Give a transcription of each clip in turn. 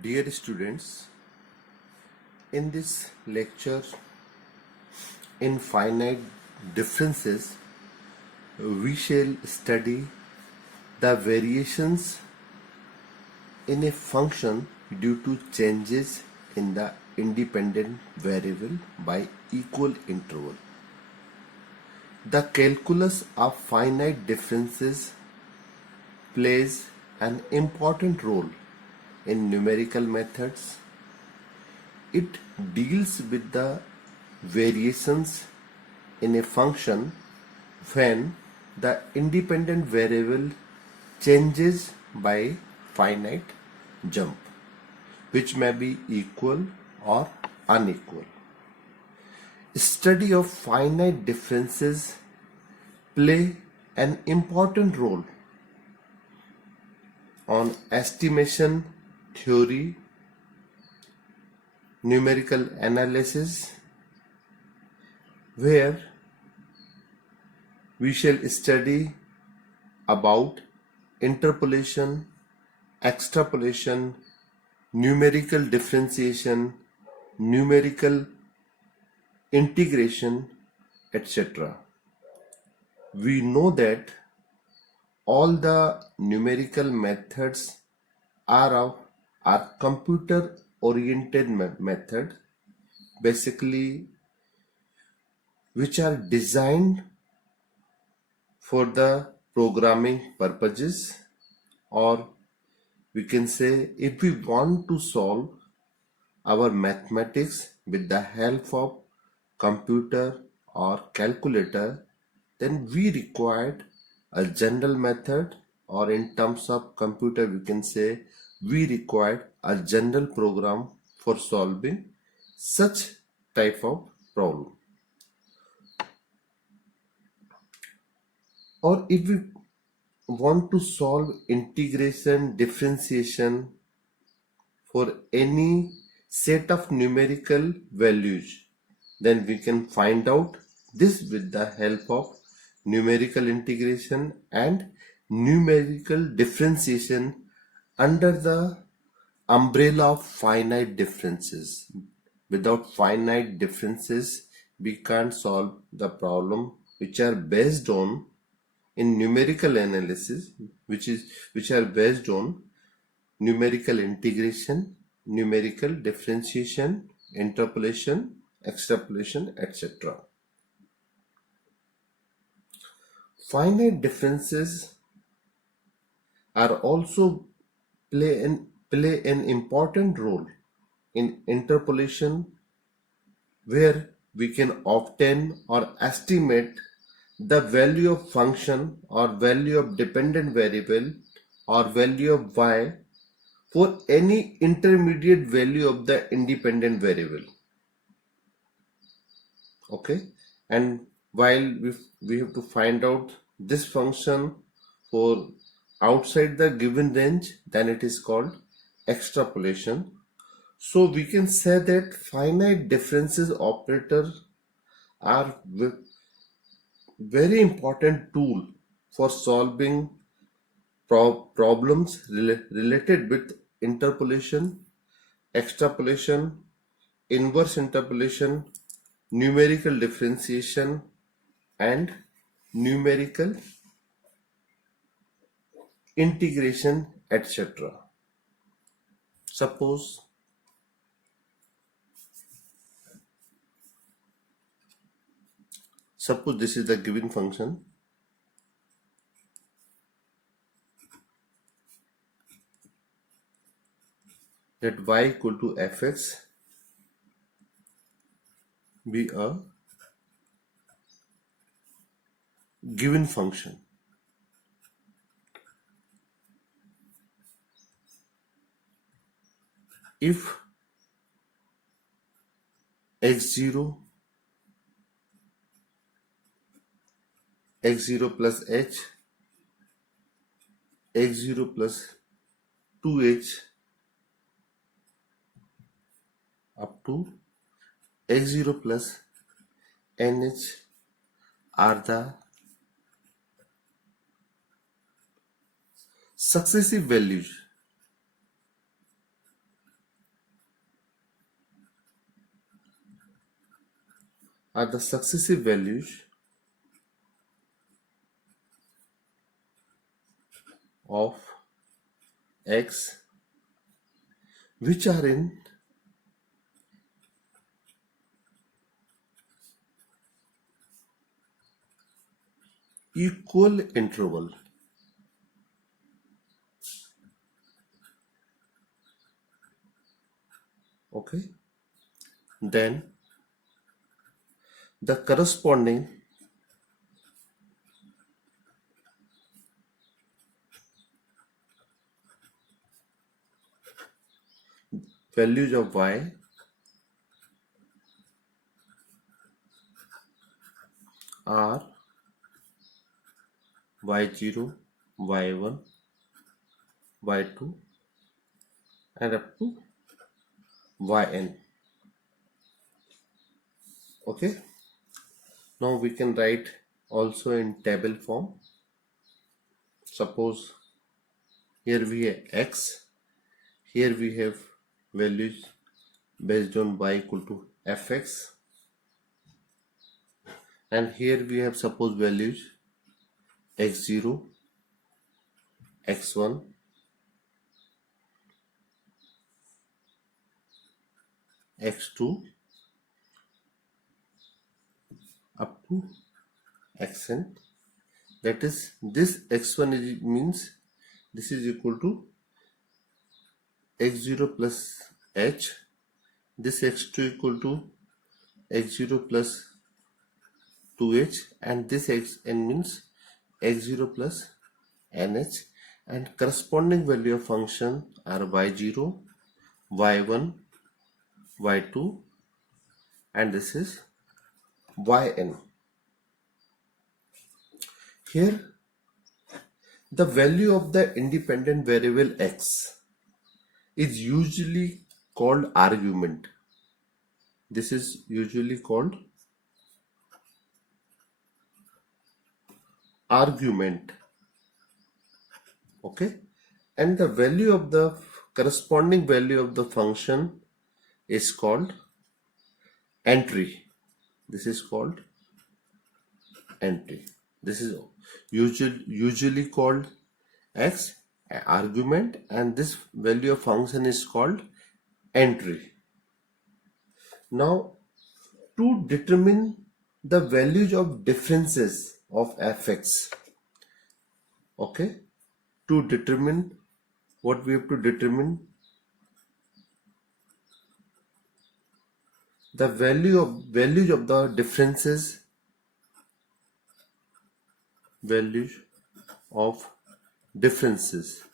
Dear students, in this lecture in finite differences, we shall study the variations in a function due to changes in the independent variable by equal interval. The calculus of finite differences plays an important role in numerical methods. It deals with the variations in a function when the independent variable changes by finite jump, which may be equal or unequal. Study of finite differences play an important role on estimation theory, numerical analysis, where we shall study about interpolation, extrapolation, numerical differentiation, numerical integration, etc. We know that all the numerical methods are computer oriented method, basically which are designed for the programming purposes, or we can say if we want to solve our mathematics with the help of computer or calculator, then we required a general method, or in terms of computer we can say we required a general program for solving such type of problem. Or if we want to solve integration, differentiation for any set of numerical values, then we can find out this with the help of numerical integration and numerical differentiation under the umbrella of finite differences. Without finite differences, we can't solve the problem which are based on in numerical analysis, which are based on numerical integration, numerical differentiation, interpolation, extrapolation, etc. Finite differences are also play an important role in interpolation, where we can obtain or estimate the value of function or value of dependent variable or value of y for any intermediate value of the independent variable. Okay, and while we have to find out this function for outside the given range, then it is called extrapolation. So we can say that finite differences operator are very important tool for solving problems related with interpolation, extrapolation, inverse interpolation, numerical differentiation, and numerical integration, etc. Suppose this is the given function. That y equal to fx be a given function. If x0 plus h, x0 plus 2h up to x0 plus nh are the successive values are the successive values of x which are in equal interval. Okay, then the corresponding values of y are y0, y1, y2 and up to yn. Okay, now we can write also in table form. Suppose here we have x, here we have values based on y equal to fx, and here we have suppose values x0, x1, x2 up to xn. That is, this x1 means this is equal to x0 plus h, this x2 equal to x0 plus 2h, and this xn means x0 plus nh, and corresponding value of function are y0, y1, y2, and this is yn. Here the value of the independent variable x is usually called argument. This is usually called argument. Okay, and the value of the corresponding value of the function is called entry. This is called entry. This is usually called x argument, and this value of function is called entry. Now, to determine the values of differences of fx, okay, to determine what we have to determine the values of the differences, values of differences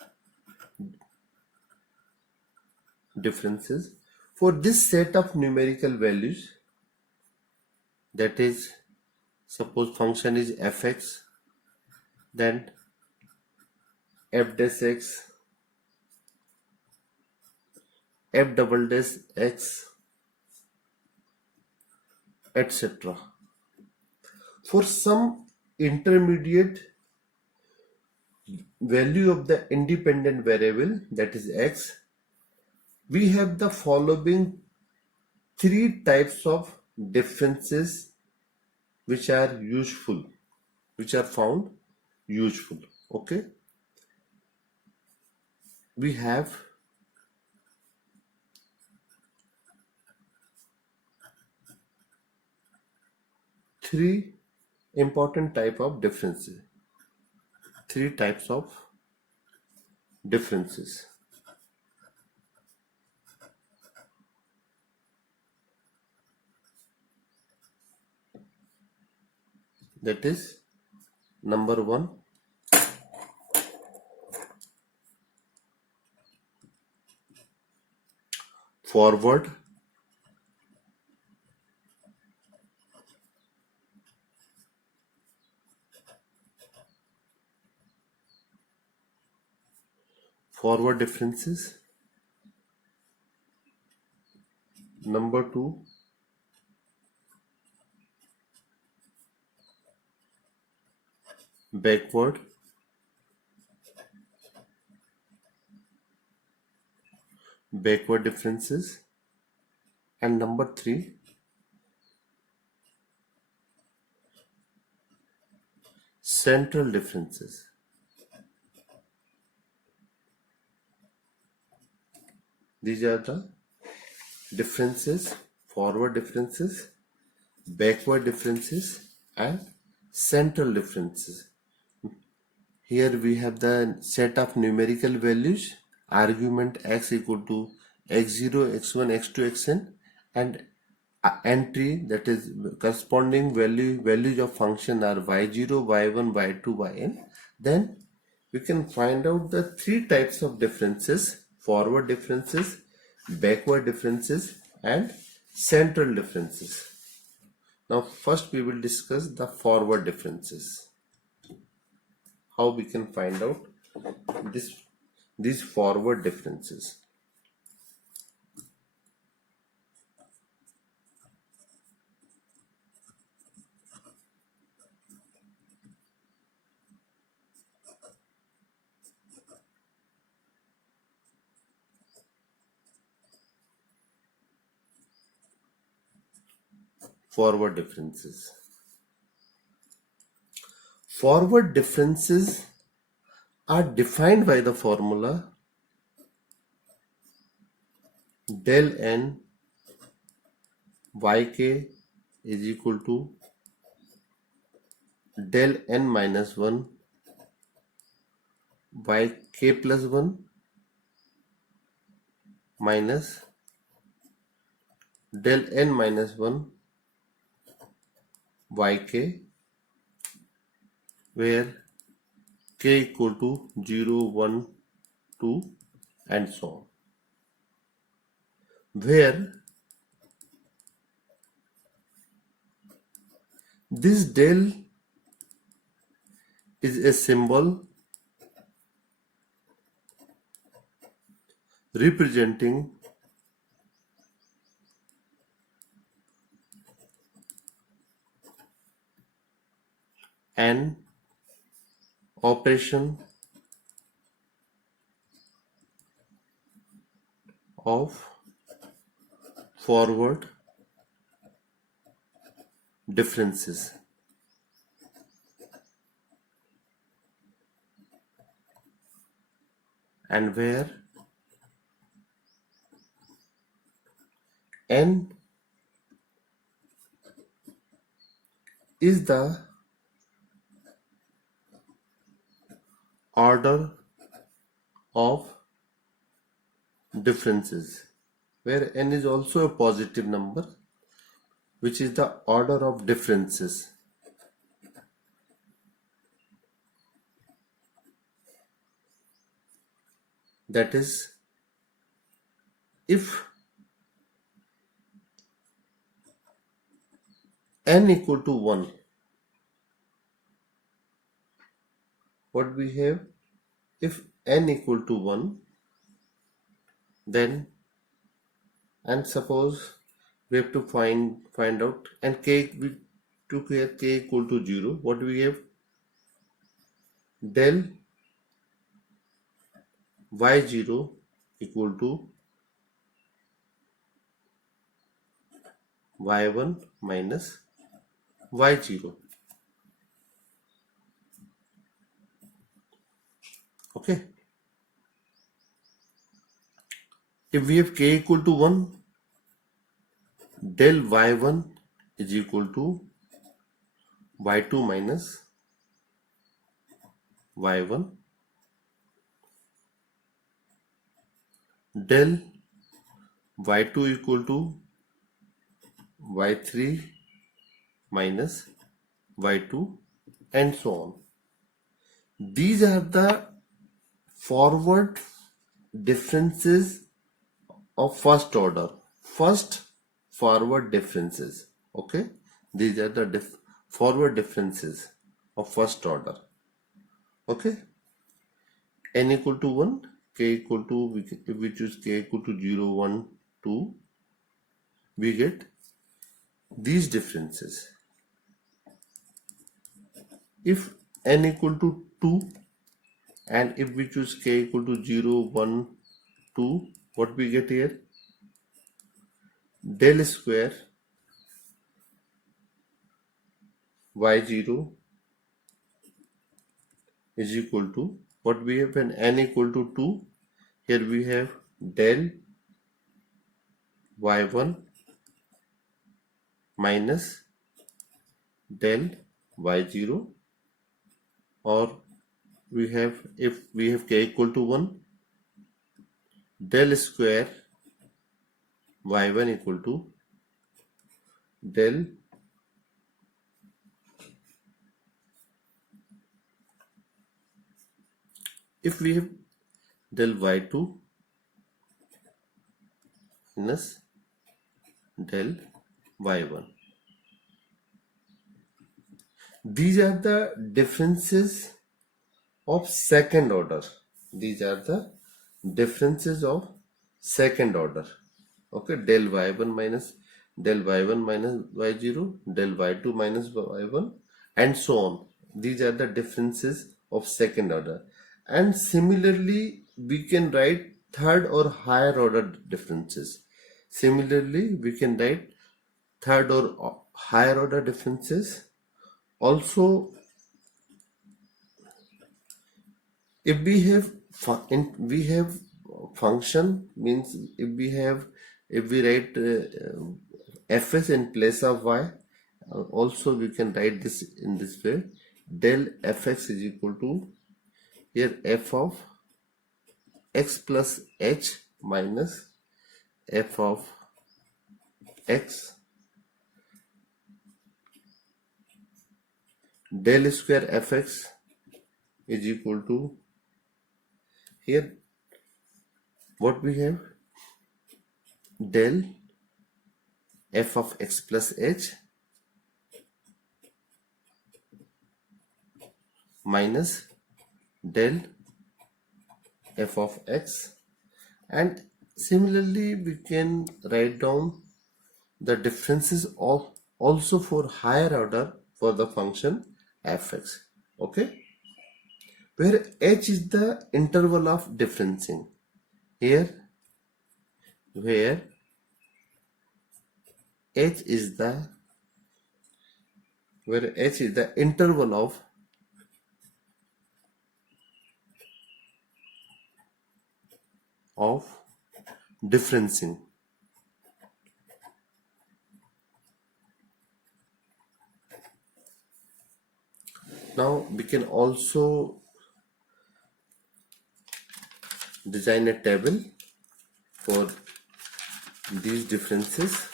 for this set of numerical values. That is, suppose function is fx, then f dash x, f double dash x, etc. For some intermediate value of the independent variable, that is x, we have the following three types of differences which are useful, which are found useful. Okay, we have three important type of differences. Three types of differences. That is, number one, forward differences. Number two, backward differences. And number three, central differences. These are the differences, forward differences, backward differences, and central differences. Here we have the set of numerical values, argument x equal to x0, x1, x2, xn, and entry, that is corresponding values of function are y0, y1, y2, yn. Then we can find out the three types of differences: forward differences, backward differences, and central differences. Now first we will discuss the forward differences. How we can find out these forward differences. Forward differences. Forward differences are defined by the formula del n yk is equal to del n minus 1 yk plus 1 minus del n minus 1 yk, where k equal to 0, 1, 2 and so on, where this del is a symbol representing an operation of forward differences. And where n is the order of differences, where n is also a positive number, which is the order of differences. That is, if n equal to 1, what we have? If n equal to 1, then, and suppose we have to find out, and k, we took here k equal to 0, what we have? Del y0 equal to y1 minus y0. Okay. If we have k equal to 1, del y1 is equal to y2 minus y1, del y2 equal to y3 minus y2, and so on. These are the forward differences of first order, first forward differences. Okay, these are the forward differences of first order. Okay, n equal to 1, k equal to, if we choose k equal to 0, 1, 2, we get these differences. If n equal to 2, and if we choose k equal to 0, 1, 2, what we get here? Del square y0 is equal to, what we have, when n equal to 2, here we have del y1 minus del y0, or we have, if we have k equal to 1, del square y1 equal to del if we have del y2 minus del y1. These are the differences of second order. These are the differences of second order. Okay, del y1 minus del y1 minus y0, del y2 minus y1, and so on. These are the differences of second order. And similarly, we can write third or higher order differences. Similarly, we can write third or higher order differences. Also, if we have function, means if we write fs in place of y, also we can write this in this way: del fx is equal to, here, f of x plus h minus f of x, del square fx is equal to, here what we have, del f of x plus h minus del f of x. And similarly, we can write down the differences of also for higher order for the function fx. Okay, where h is the interval of differencing, here where h is the interval of differencing. Now we can also design a table for these differences.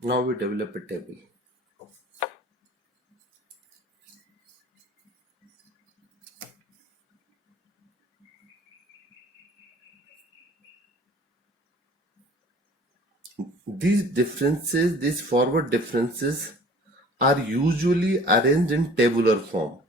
Now we develop a table. These forward differences are usually arranged in tabular form.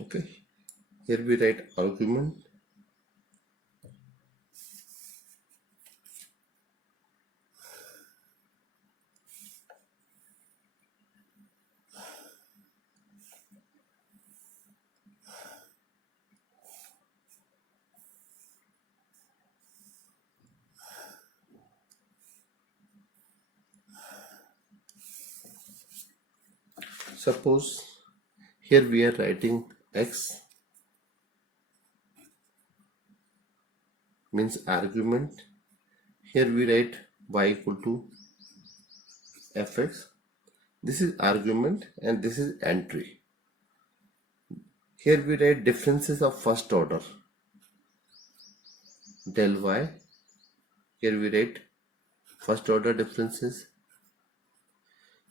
Okay, here we write argument. Suppose here we are writing x means argument. Here we write y equal to fx. This is argument and this is entry. Here we write differences of first order, del y. Here we write first order differences,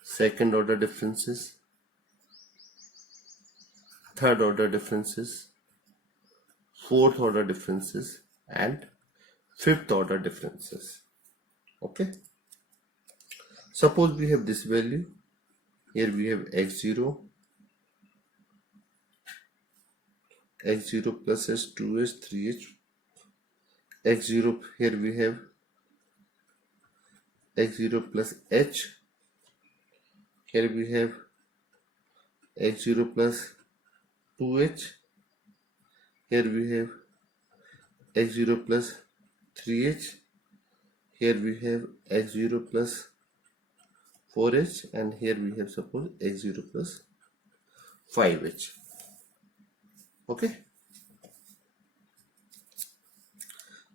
second order differences, third order differences, fourth order differences, and fifth order differences. Okay. Suppose we have this value. Here we have x0 plus s 2h 3h x0. Here we have x0 plus h. Here we have x0 plus 2h. Here we have x0 plus 3h. Here we have x0 plus 4h, and here we have suppose x0 plus 5h. Okay.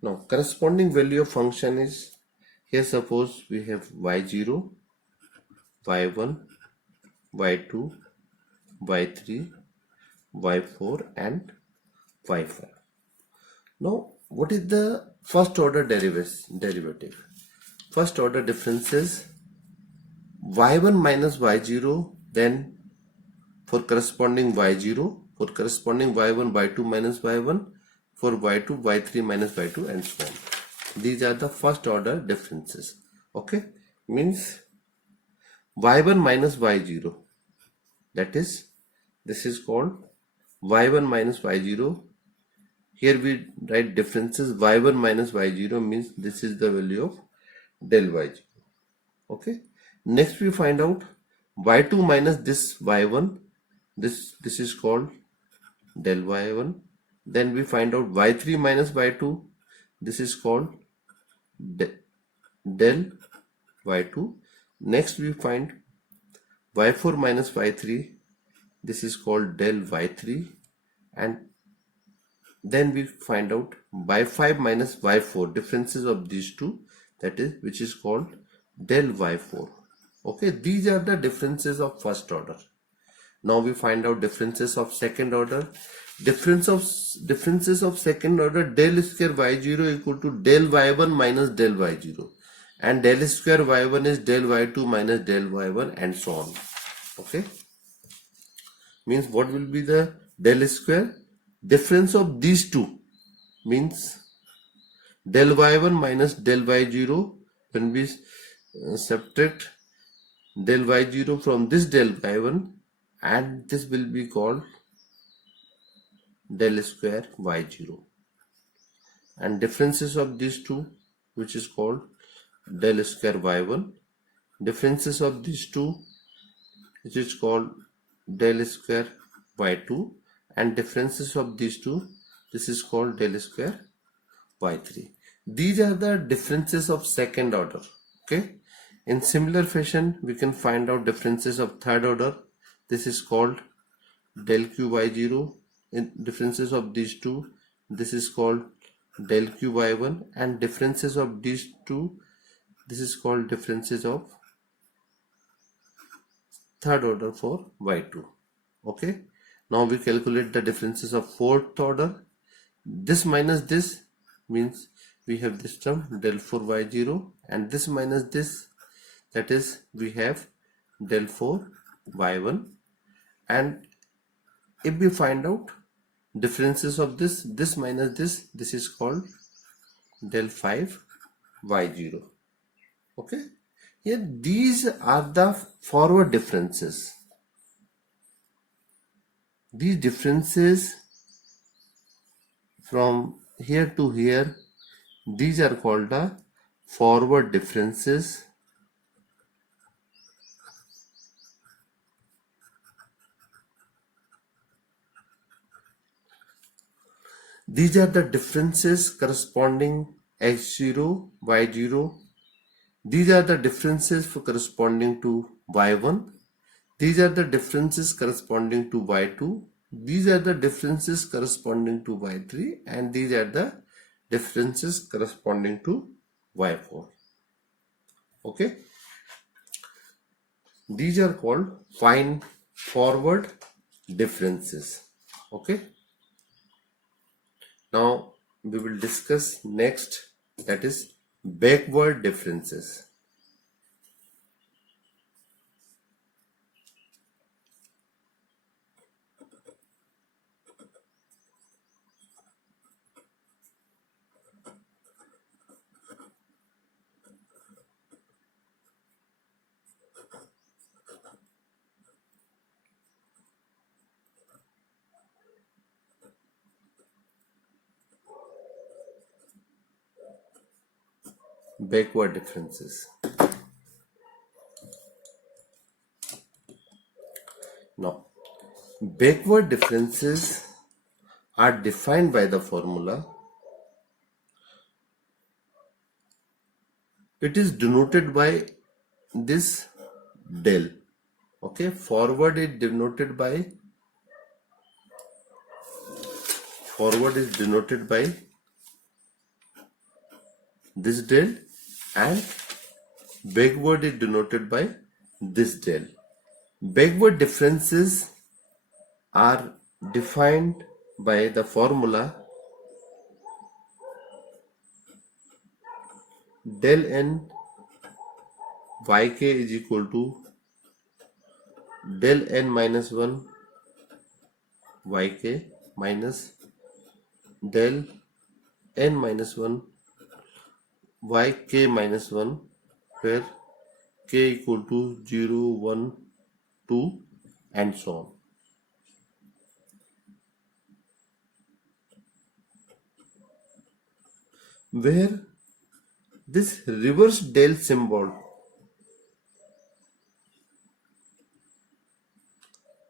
Now corresponding value of function is, here suppose we have y0, y1, y2, y3, y4 and y5. Now what is the first order derivative? First order difference is y1 minus y0, then for corresponding y0, for corresponding y1, y2 minus y1, for y2, y3 minus y2, and so on. These are the first order differences. Okay, means y1 minus y0, that is, this is called y1 minus y0. Here we write differences. Y1 minus y0 means this is the value of del y0. Okay. Next we find out y2 minus this y1. This is called del y1. Then we find out y3 minus y2. This is called del y2. Next we find y4 minus y3. This is called del y3. And then we find out y5 minus y4, differences of these two, that is, which is called del y4. Okay, these are the differences of first order. Now we find out differences of second order. Differences of second order, del square y0 equal to del y1 minus del y0, and del square y1 is del y2 minus del y1, and so on. Okay, means what will be the del square? Difference of these two means del y1 minus del y0. When we subtract del y0 from this del y1, and this will be called del square y0, and differences of these two, which is called del square y1, differences of these two, which is called del square y2, and differences of these two, this is called del square y3. These are the differences of second order. Okay, in similar fashion we can find out differences of third order. This is called del q y0. In differences of these two, this is called del q y1, and differences of these two, this is called differences of third order for y2. Okay, now we calculate the differences of fourth order. This minus this means we have this term del 4 y0, and this minus this, that is, we have del 4 y1. And if we find out differences of this minus this is called del 5 y0. Okay, here these are the forward differences. These differences from here to here, these are called the forward differences. These are the differences corresponding x0, y0. These are the differences for corresponding to y1. These are the differences corresponding to y2. These are the differences corresponding to y3, and these are the differences corresponding to y4. Okay, these are called forward differences. Okay, now we will discuss next, that is backward differences. Backward differences. Now, backward differences are defined by the formula. It is denoted by this del. Okay, forward is denoted by this del, and backward is denoted by this del. Backward differences are defined by the formula del n yk is equal to del n minus 1 yk minus del n minus 1 yk minus 1, where k equal to 0, 1, 2 and so on. Where this reverse del symbol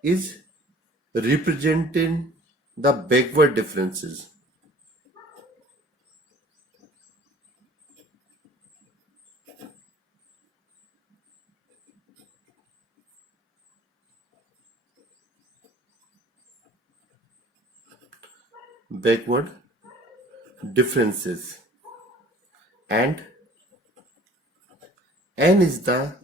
is representing the backward differences. Backward differences, and n is the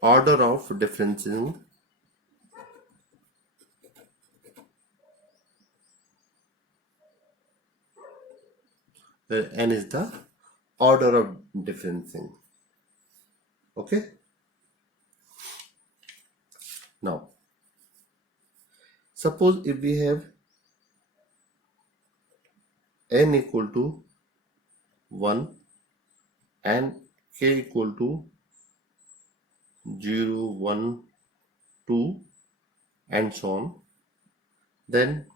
order of differencing. N is the order of differencing. Okay, now suppose if we have n equal to 1 and k equal to 0, 1, 2 and so on, then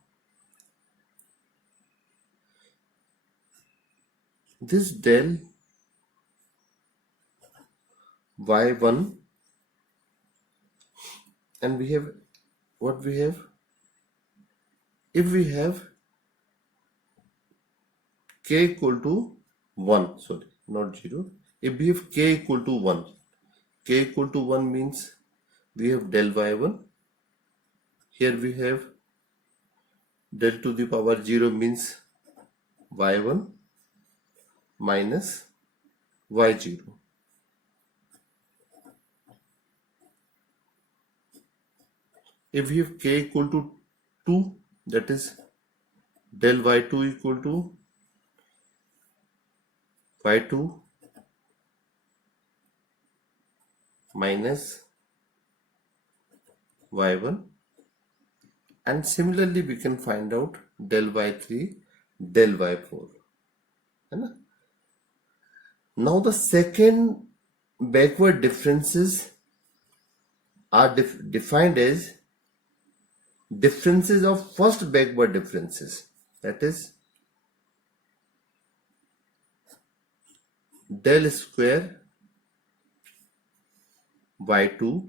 this del y1, and we have what we have, if we have k equal to 1, sorry, not 0, if we have k equal to 1, k equal to 1 means we have del y1, here we have del to the power 0 means y1 minus y0. If we have k equal to 2, that is del y2 equal to y2 minus y1, and similarly we can find out del y3, del y4. Now the second backward differences are defined as differences of first backward differences, that is del square y2,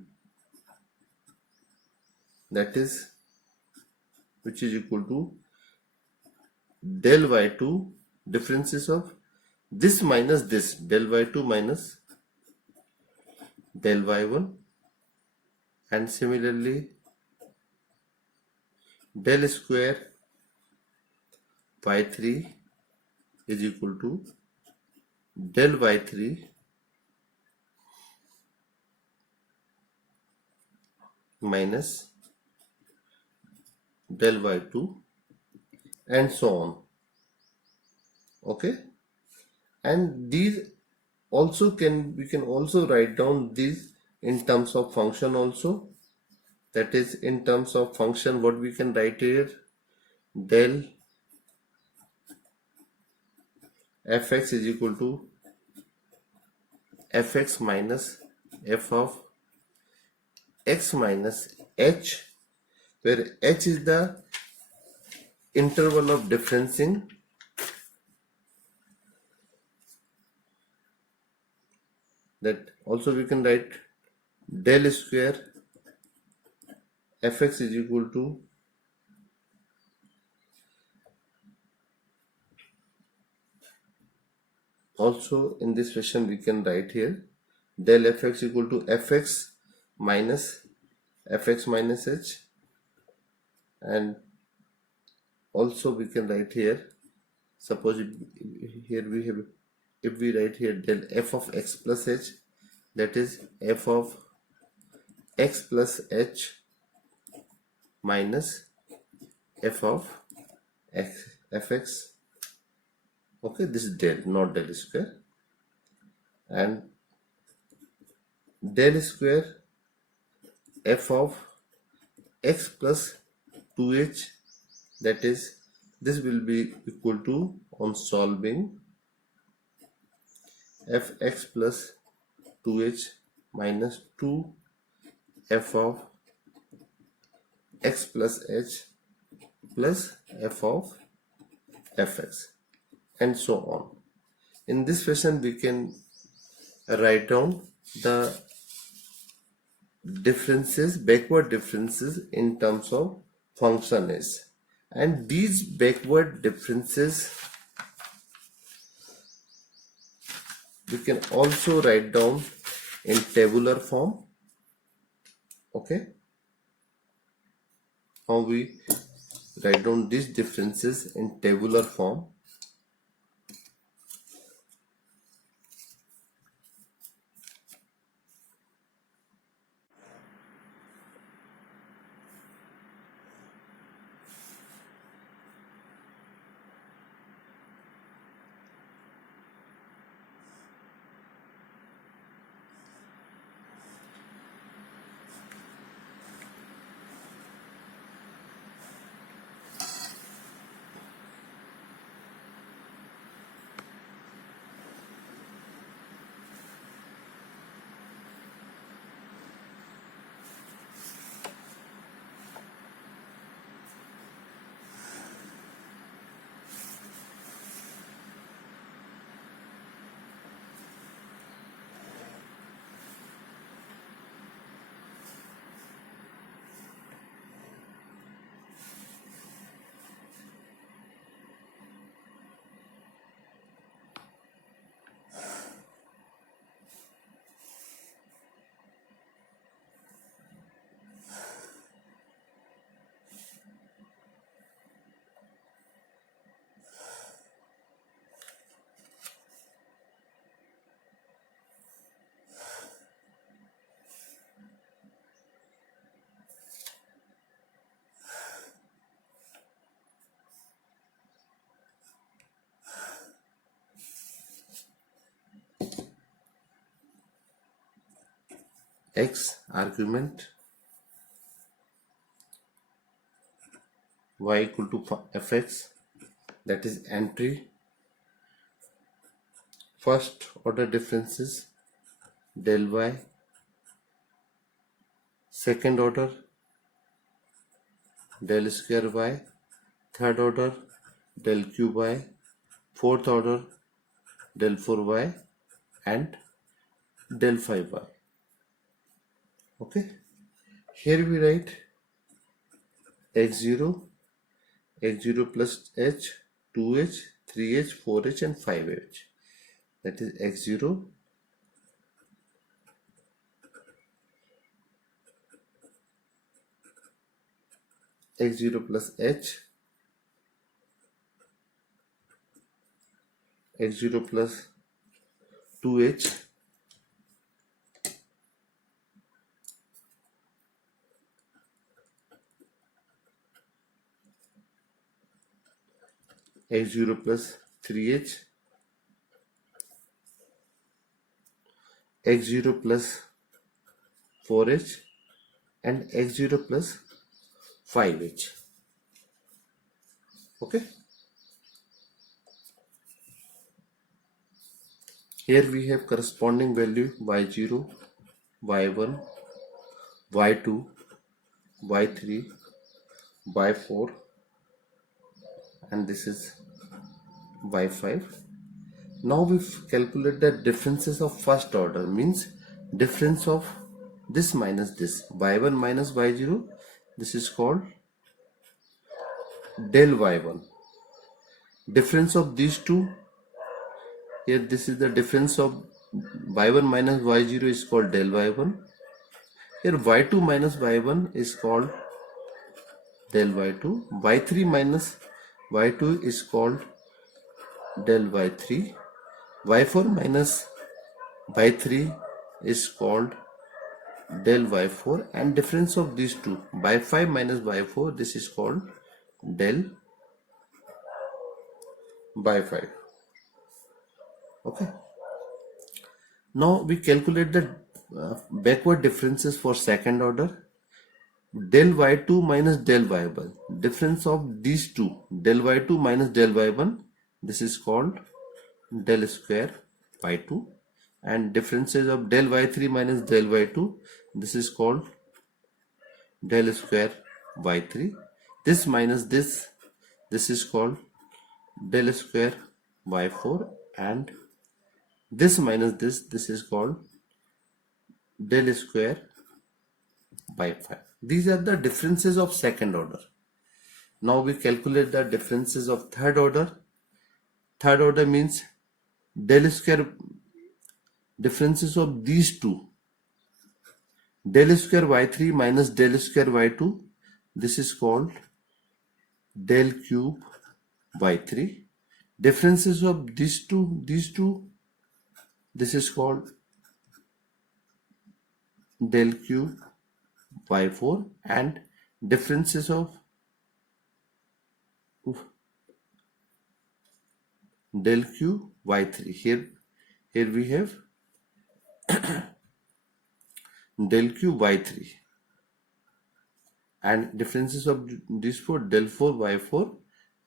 that is which is equal to del y2 differences of this minus this, del y2 minus del y1, and similarly del square y3 is equal to del y3 minus del y2, and so on. Okay, and these also we can also write down these in terms of function also. That is, in terms of function, what we can write here, del fx is equal to fx minus f of x minus h, where h is the interval of differencing. That also we can write del square fx is equal to also in this fashion we can write here del fx equal to fx minus h, and also we can write here, suppose here we have, if we write here del f of x plus h, that is f of x plus h minus f of fx. Okay, this is del, not del square, and del square f of x plus 2h, that is, this will be equal to, on solving, fx plus 2h minus 2 f of x plus h plus f of fx, and so on. In this fashion we can write down the differences, backward differences in terms of function s, and these backward differences we can also write down in tabular form. Okay, how we write down these differences in tabular form. X argument, y equal to fx, that is entry. First order differences del y, second order del square y, third order del cube y, fourth order del 4y, and del 5y. Okay, here we write x0 plus h, 2h, 3h, 4h, and 5h. that is x0 x0 plus h x0 plus 2h x0 plus 3h x0 plus 4h and x0 plus 5h. Okay, here we have corresponding value y0 y1 y2 y3 y4 and this is y5. Now we calculate the differences of first order, means difference of this minus this, y1 minus y0, this is called del y1. Difference of these two, here this is the difference of y1 minus y0 is called del y1. Here y2 minus y1 is called del y2. y3 minus y2 is called del y3. y4 minus y3 is called del y4, and difference of these two, y5 minus y4, this is called del y5. Okay, now we calculate the backward differences for second order. Del y2 minus del y1, difference of these two, del y2 minus del y1, this is called del square y2, and differences of del y3 minus del y2, this is called del square y3. This minus this is called del square y4, and this minus this is called del square y5. These are the differences of second order. Now we calculate the differences of third order. Third order means del square, differences of these two, del square y3 minus del square y2, this is called del cube y3. Differences of these two, this is called del cube y4, and differences of del cube y3. Here we have del cube y3, and differences of these four, del 4 y4,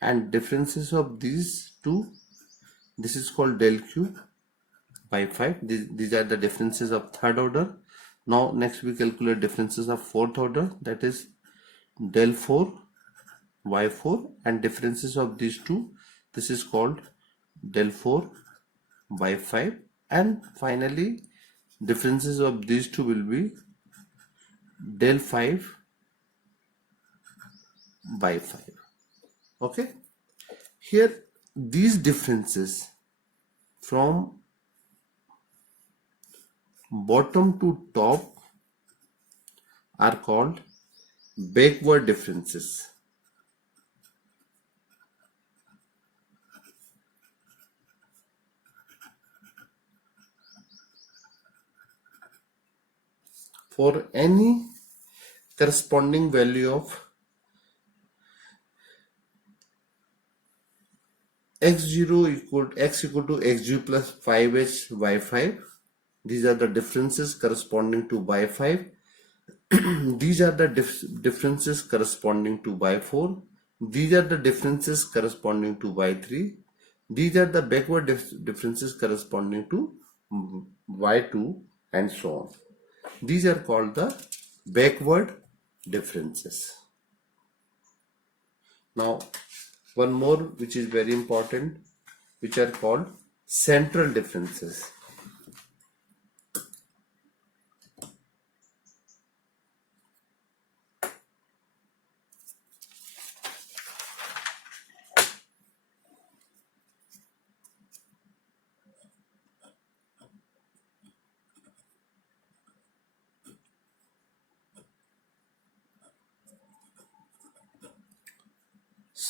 and differences of these two, this is called del cube y5. These are the differences of third order. Now next we calculate differences of fourth order, that is del 4 y4, and differences of these two, this is called del 4 y5, and finally differences of these two will be del 5 by 5. Okay, here these differences from bottom to top are called backward differences. For any corresponding value of x0 equal to x0 plus 5h y5, these are the differences corresponding to y5. These are the differences corresponding to y4. These are the differences corresponding to y3. These are the backward differences corresponding to y2, and so on. These are called the backward differences. Now one more which is very important, which are called central differences.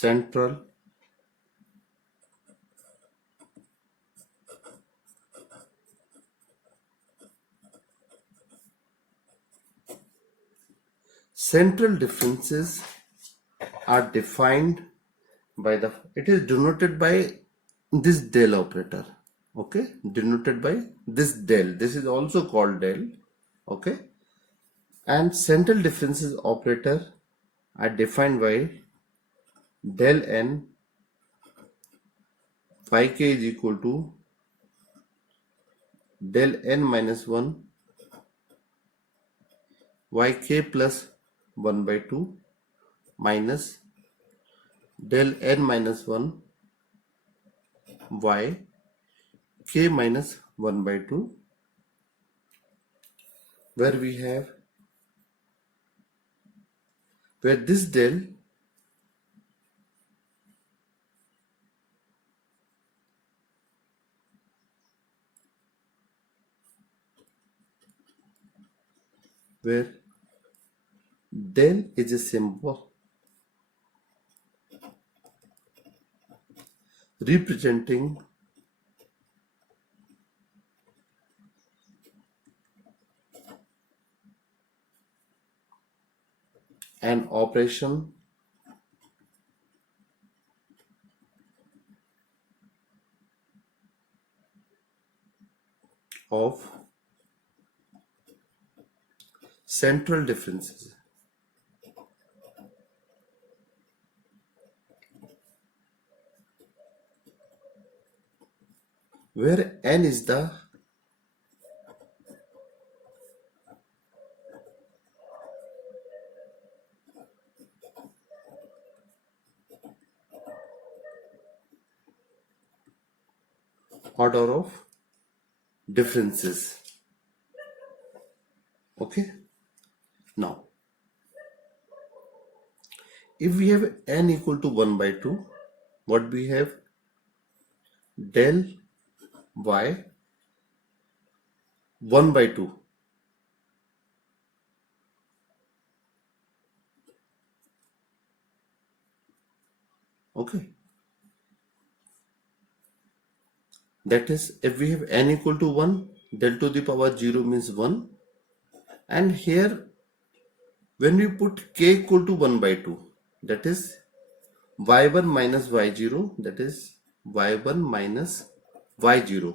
central differences are defined by the, it is denoted by this del operator. Okay, denoted by this del. This is also called del. Okay, and central differences operator are defined by del n yk is equal to del n minus 1 yk plus 1 by 2 minus del n minus 1 y k minus 1 by 2, where we have, where this del where del is a symbol representing an operation of central differences, where n is the order of differences. Okay, now if we have n equal to 1 by 2, what we have, del y 1 by 2. Okay, that is, if we have n equal to 1, del to the power 0 means 1, and here when we put k equal to 1 by 2, that is y1 minus y0, that is y1 minus y0.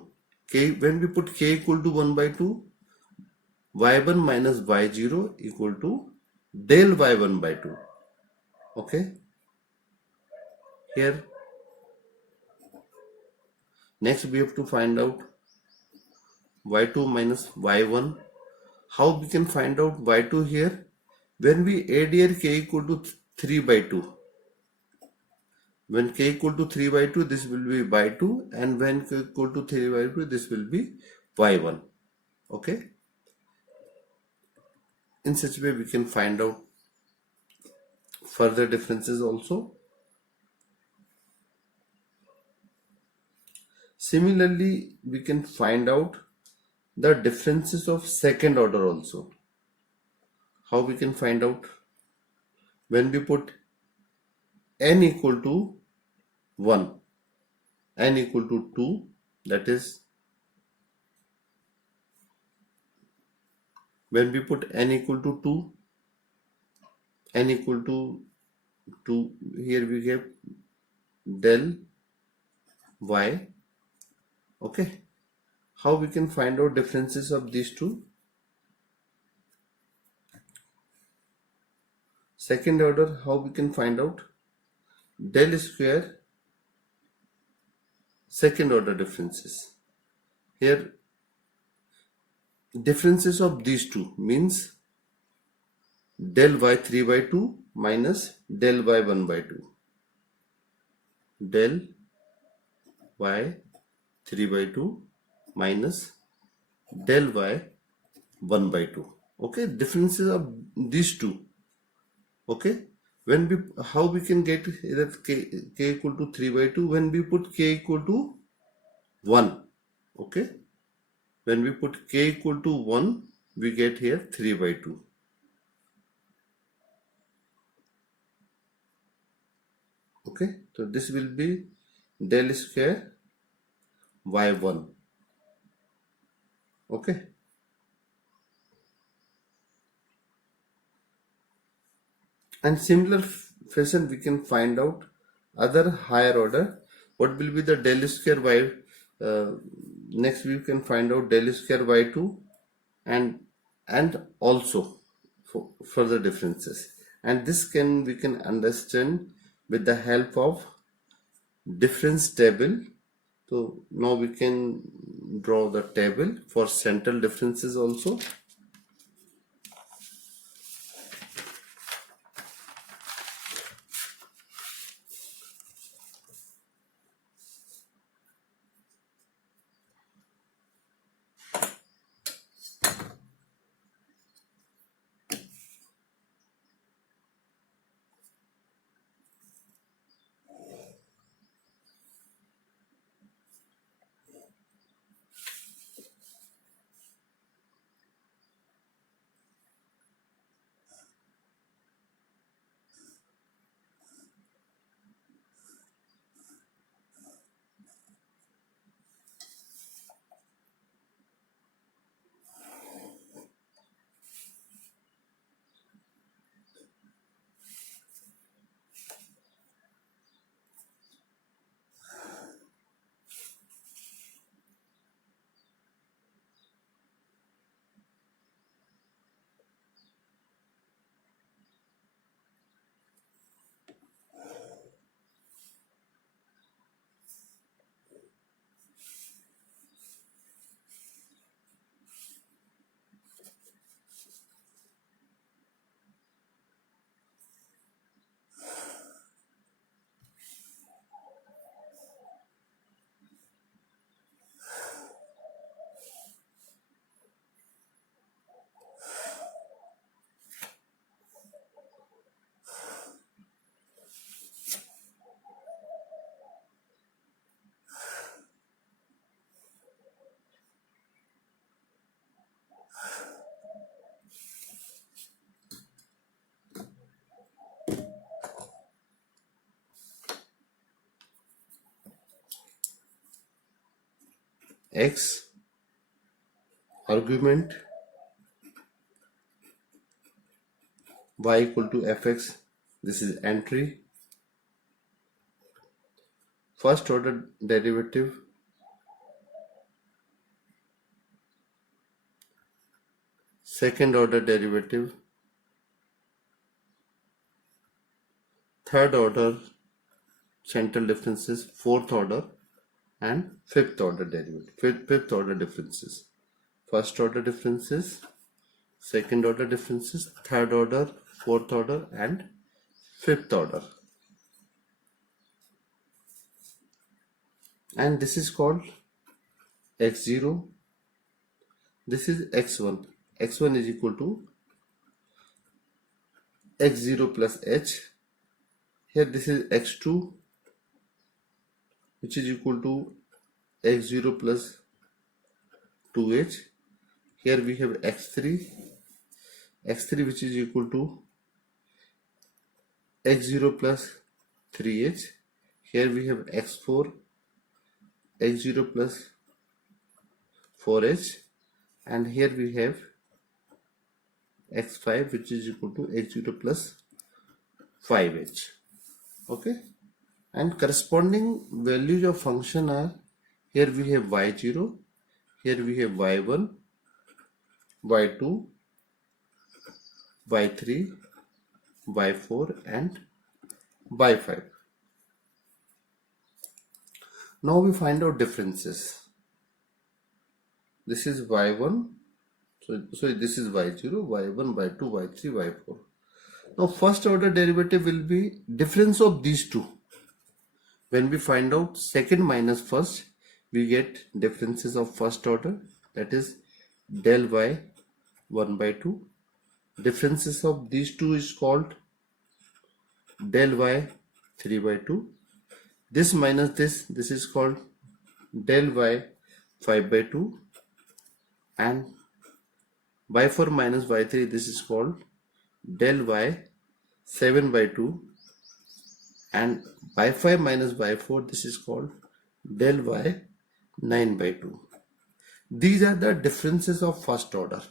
K, when we put k equal to 1 by 2, y1 minus y0 equal to del y1 by 2. Okay, here next we have to find out y2 minus y1. How we can find out y2 here? When we add here k equal to 3 by 2. When k equal to 3 by 2, this will be by 2, and when k equal to 3 by 2, this will be y1. Okay, in such a way we can find out further differences also. Similarly, we can find out the differences of second order also. How we can find out? When we put n equal to 1, n equal to 2, that is, when we put n equal to 2, n equal to 2, here we have del y. Okay, how we can find out differences of these two? Second order, how we can find out? Del square second order differences. Here differences of these two means del y 3 by 2 minus del y 1 by 2. Del y 3 by 2 minus del y 1 by 2. Okay, differences of these two. Okay, when we, how we can get that k equal to 3 by 2? When we put k equal to 1. Okay, when we put k equal to 1, we get here 3 by 2. Okay, so this will be del square y1. Okay, and similar fashion we can find out other higher order. What will be the del square y? Next we can find out del square y2 and also for further differences. And this we can understand with the help of difference table. So now we can draw the table for central differences also. X argument y equal to fx. This is entry. First order derivative, second order derivative, third order central differences, fourth order and fifth order derivative, fifth order differences. First order differences, second order differences, third order, fourth order and fifth order. And this is called x0. This is x1. x1 is equal to x0 plus h. Here this is x2, which is equal to x0 plus 2h. Here we have x3, which is equal to x0 plus 3h. Here we have x4, x0 plus 4h, and here we have x5, which is equal to x0 plus 5h. Okay, and corresponding values of function are, here we have y0, here we have y1, y2, y3, y4 and y5. Now we find out differences. This is y1, so this is y0, y1, y2, y3, y4. Now first order derivative will be difference of these two. When we find out second minus first, we get differences of first order, that is del y 1 by 2. Differences of these two is called del y 3 by 2. This minus this is called del y 5 by 2. And y4 minus y3, this is called del y 7 by 2. and y5 minus y4, this is called del y 9 by 2. These are the differences of first order.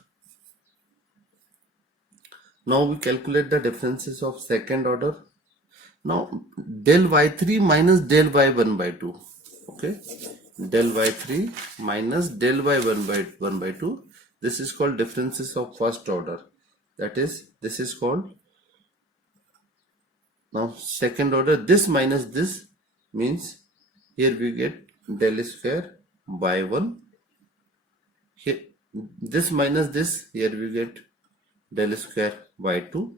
Now we calculate the differences of second order. Now del y3 minus del y1 by 2. Okay, del y3 minus del y1 by 1 by 2. This is called differences of first order. That is, this is called. Now second order, this minus this means here we get del square y1. Here this minus this, here we get del square y2,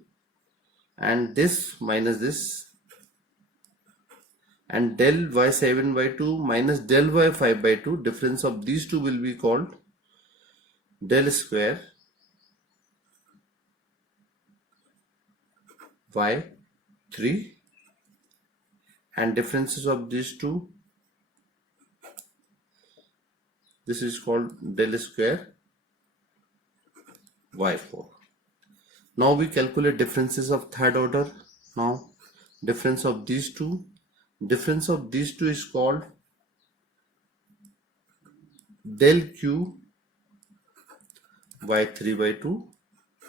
and this minus this, and del y7 by 2 minus del y5 by 2, difference of these two will be called del square y3, and differences of these two, this is called del square y4. Now we calculate differences of third order. Now difference of these two is called del q y3 by 2.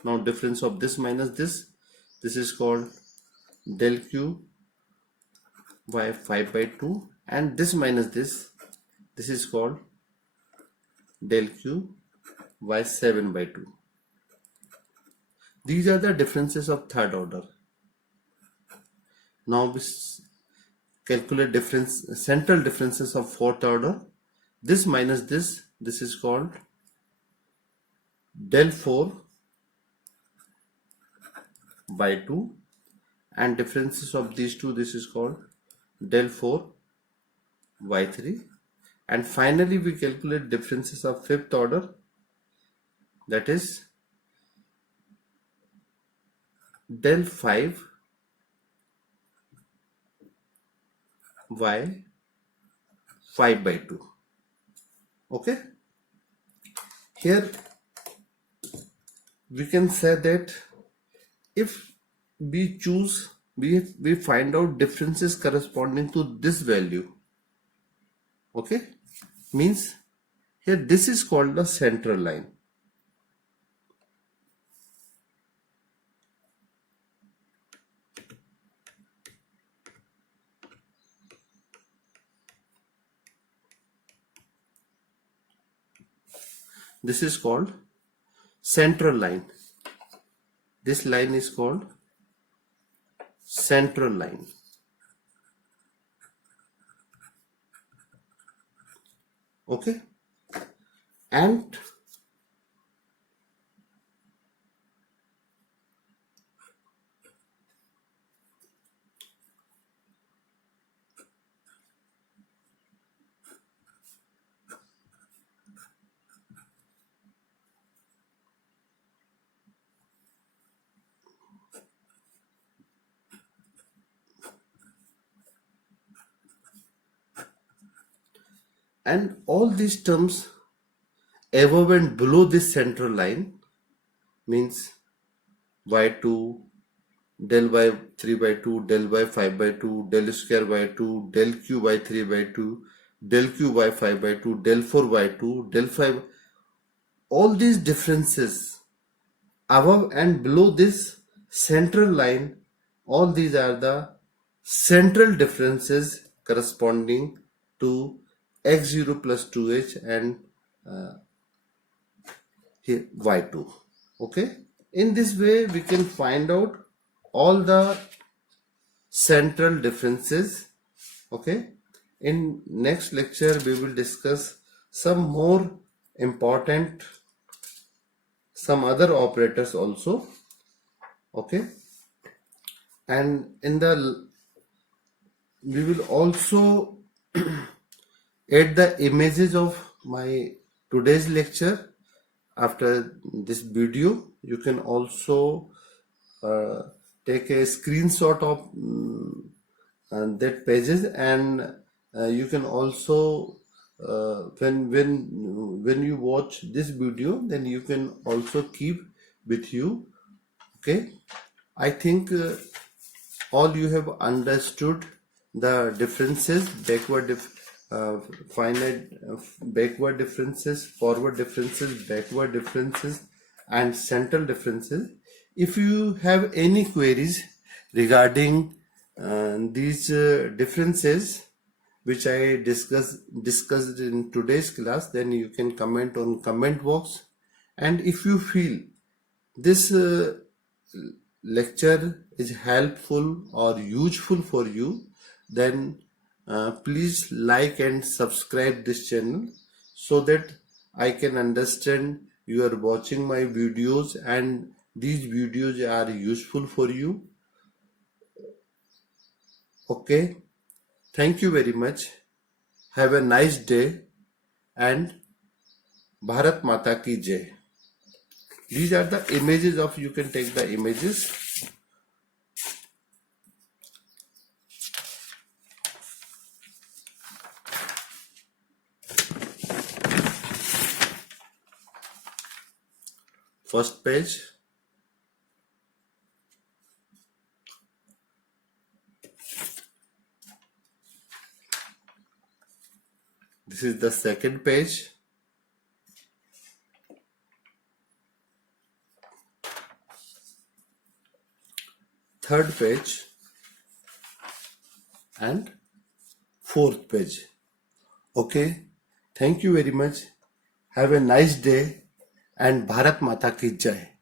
Now difference of this minus this is called del q y5 by 2, and this minus this is called del q y7 by 2. These are the differences of third order. Now we calculate central differences of fourth order. This minus this is called del 4 by 2, and differences of these two, this is called del 4 y3. And finally we calculate differences of fifth order, that is del 5 y 5 by 2. Okay, here we can say that if we choose, we find out differences corresponding to this value. Okay, means here this is called the central line. This is called central line. This line is called central line. Okay, and all these terms above and below this central line means y2, del y3 by 2, del y5 by 2, del square by 2, del q y3 by 2, del q y5 by 2, del 4 by 2, del 5. All these differences above and below this central line, all these are the central differences corresponding to x0 plus 2h and here y2. Okay, in this way we can find out all the central differences. Okay, in next lecture we will discuss some more important, some other operators also. Okay, and in the we will also add the images of my today's lecture. After this video, you can also take a screenshot of that pages, and you can also when you watch this video, then you can also keep with you. Okay, I think all you have understood the differences, finite, backward differences, forward differences, backward differences, and central differences. If you have any queries regarding these differences which I discussed in today's class, then you can comment on comment box. And if you feel this lecture is helpful or useful for you, then please like and subscribe this channel so that I can understand you are watching my videos and these videos are useful for you. Okay, thank you very much. Have a nice day and Bharat Mata Ki Jai. These are the images of, you can take the images. First page. This is the second page. Third page and fourth page. Okay, thank you very much. Have a nice day and Bharat Mata Ki Jai.